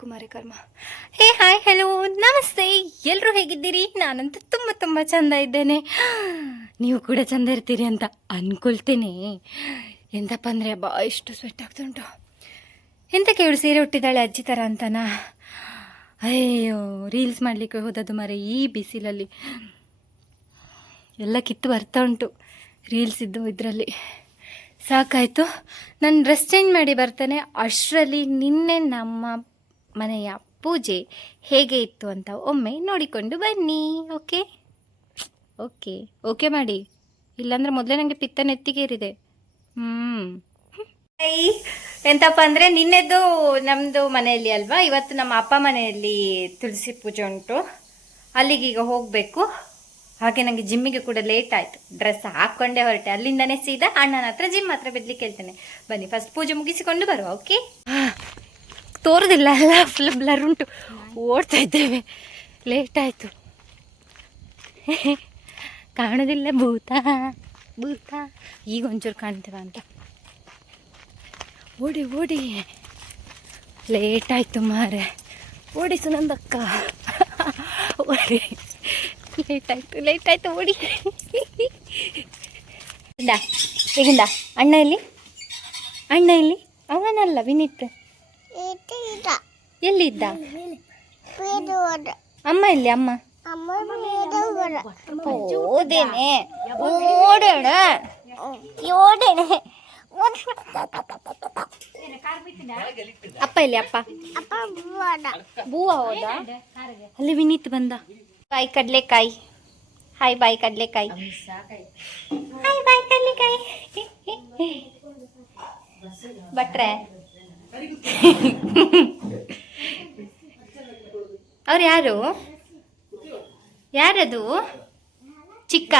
ಕುಮಾರಿ ಕರ್ಮ. ಹೇ, hi, hello, ನಮಸ್ತೆ. ಎಲ್ಲರೂ ಹೇಗಿದ್ದೀರಿ? ನಾನಂತೂ ತುಂಬ ತುಂಬ ಚಂದ ಇದ್ದೇನೆ. ನೀವು ಕೂಡ ಚಂದ ಇರ್ತೀರಿ ಅಂತ ಅನ್ಕೊಳ್ತೇನೆ. ಎಂತಪ್ಪ ಅಂದರೆ ಬಾ ಎಷ್ಟು ಸ್ವೆಟ್ ಆಗ್ತುಂಟು ಎಂತ ಕೇಳು, ಸೀರೆ ಹುಟ್ಟಿದ್ದಾಳೆ ಅಜ್ಜಿ ಥರ ಅಂತನಾ? ಅಯ್ಯೋ ರೀಲ್ಸ್ ಮಾಡಲಿಕ್ಕೆ ಹೋದದ್ದು ಮರೆ ಈ ಬಿಸಿಲಲ್ಲಿ. ಎಲ್ಲ ಕಿತ್ತು ಬರ್ತಾ ಉಂಟು ರೀಲ್ಸ್ ಇದ್ದು ಇದರಲ್ಲಿ. ಸಾಕಾಯಿತು. ನಾನು ಡ್ರೆಸ್ ಚೇಂಜ್ ಮಾಡಿ ಬರ್ತೇನೆ. ಅಷ್ಟರಲ್ಲಿ ನಿನ್ನೆ ನಮ್ಮ ಮನೆಯ ಪೂಜೆ ಹೇಗೆ ಇತ್ತು ಅಂತ ಒಮ್ಮೆ ನೋಡಿಕೊಂಡು ಬನ್ನಿ ಓಕೆ? ಓಕೆ ಓಕೆ ಮಾಡಿ. ಇಲ್ಲಾಂದ್ರೆ ಮೊದಲೇ ನನಗೆ ಪಿತ್ತ ನೆತ್ತಿಗೇರಿದೆ. ಹ್ಞೂ ಎಂತಪ್ಪ ಅಂದರೆ ನಿನ್ನೆದು ನಮ್ಮದು ಮನೆಯಲ್ಲಿ ಅಲ್ವಾ? ಇವತ್ತು ನಮ್ಮ ಅಪ್ಪ ಮನೆಯಲ್ಲಿ ತುಳಸಿ ಪೂಜೆ ಉಂಟು. ಅಲ್ಲಿಗೀಗ ಹೋಗಬೇಕು. ಹಾಗೆ ನನಗೆ ಜಿಮ್ಮಿಗೆ ಕೂಡ ಲೇಟ್ ಆಯಿತು. ಡ್ರೆಸ್ ಹಾಕ್ಕೊಂಡೇ ಹೊರಟೆ. ಅಲ್ಲಿಂದನೇ ಸೀದಾ ಅಣ್ಣನ ಹತ್ರ ಜಿಮ್ ಹತ್ರ ಬಿಡ್ಲಿಕ್ಕೆ ಹೇಳ್ತೇನೆ. ಬನ್ನಿ ಫಸ್ಟ್ ಪೂಜೆ ಮುಗಿಸಿಕೊಂಡು ಬರುವ ಓಕೆ ತೋರುದಿಲ್ಲ, ಎಲ್ಲ ಫುಲ್ ಬ್ಲರ್ ಉಂಟು. ಓಡ್ತಾ ಇದ್ದೇವೆ. ಲೇಟ್ ಆಯಿತು. ಕಾಣೋದಿಲ್ಲ ಭೂತ. ಭೂತ. ಈಗ ಒಂಚೂರು ಕಾಣ್ತೇವ ಅಂತ. ಓಡಿ ಓಡಿ. ಲೇಟ್ ಆಯಿತು ಮಾರೆ. ಓಡಿ ಸುನಂದಕ್ಕ ಓಡಿ. ಲೇಟ್ ಆಯಿತು ಲೇಟ್ ಆಯಿತು, ಓಡಿ. ಈಗಿಂದ ಅಣ್ಣ ಇಲ್ಲಿ ಅಣ್ಣ ಇಲ್ಲಿ ಅವನಲ್ಲ, ವಿನೀತ್. ಎಲ್ಲಿದ್ದ? ಅಮ್ಮ ಇಲ್ಲಿ ಅಮ್ಮ? ಓದೇನೆ. ಓಡೋಣ. ಓಡೋಣ. ಅಪ್ಪ ಇಲ್ಲಿ ಅಪ್ಪ? ಬೂವ ಹೋದ? ಅಲ್ಲಿ ವಿನೀತ್ ಬಂದ. ಬಾಯ್ ಕಡ್ಲೆಕಾಯಿ. ಹಾಯ್ ಬಾಯ್ ಕಡ್ಲೆಕಾಯಿ. ಹಾಯ್ ಬಾಯ್ ಕಡ್ಲೆಕಾಯಿ. ಭಟ್ರೆ ಅವ್ರು ಯಾರು? ಯಾರದು? ಚಿಕ್ಕ.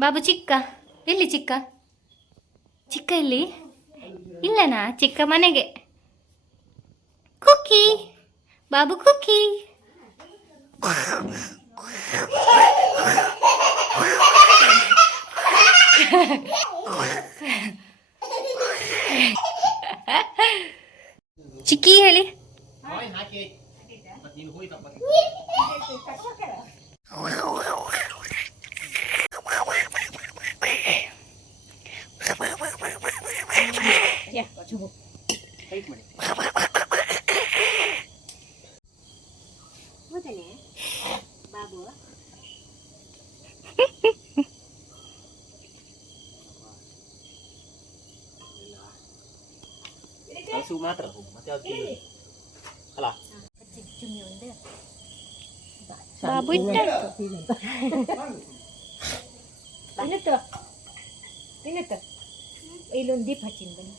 ಬಾಬು ಚಿಕ್ಕ. ಎಲ್ಲಿ ಚಿಕ್ಕ? ಚಿಕ್ಕ ಇಲ್ಲಿ ಇಲ್ಲನಾ? ಚಿಕ್ಕ ಮನೆಗೆ. ಕುಕ್ಕಿ. ಬಾಬು ಕುಕ್ಕಿ. ಚಿಕ್ಕಿ ಹೇಳಿ. ಹಸು ಮಾತ್ರ ಹೋಗು ಮತ್ತೆ ಯಾವ್ದು ತಿನ್ನೋದು ಅಲ್ಲ ಬಾಬು ಇಟ್ಟಾಯ್ತು ತಿನ್ನುತ್ತ ತಿನ್ನುತ್ತ ಇಲ್ಲೊಂದು ದೀಪ ಹಚ್ಚಿನ ಬನ್ನಿ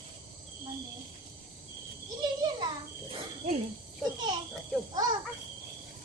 ಎಲ್ಲಿ ಅಂತಾನೆ ಮಾಡಿ ಬಿಟ್ಟಿನಲ್ಲ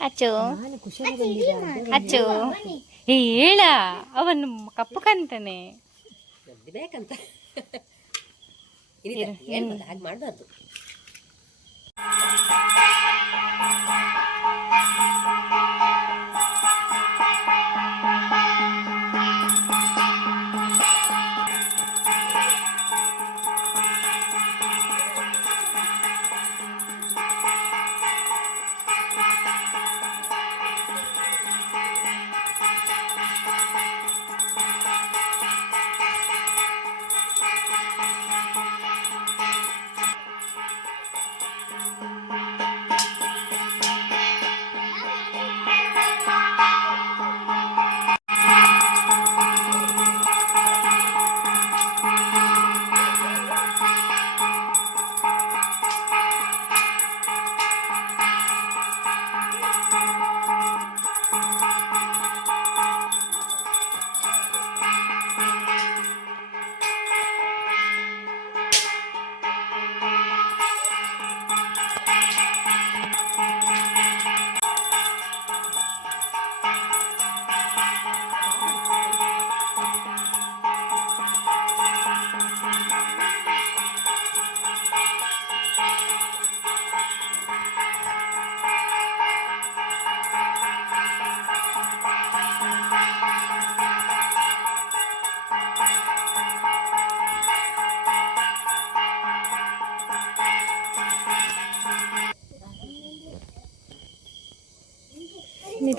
ಅಚ್ಚು. ಅಚ್ಚು. ಹೇಳ ಅವನು ಕಪ್ಪು ಕಂತಾನೆ ಬೇಕಂತ. ಹಾಗೆ ಮಾಡಬಾರ್ದು.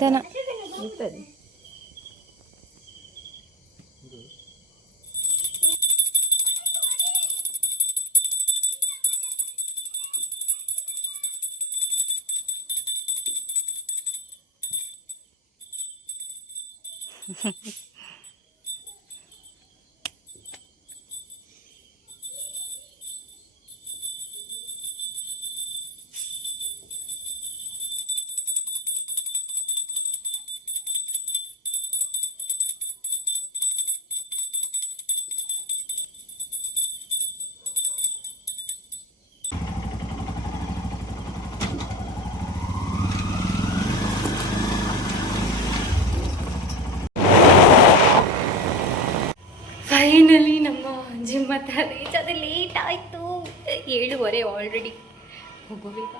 ఏదైనా ఇస్తుంది Mm-hmm. ಹತ್ರ ರೀಚ್ ಅದು ಲೇಟ್ ಆಯಿತು. ಏಳುವರೆ ಆಲ್ರೆಡಿ ಹೋಗೋಬೇಕ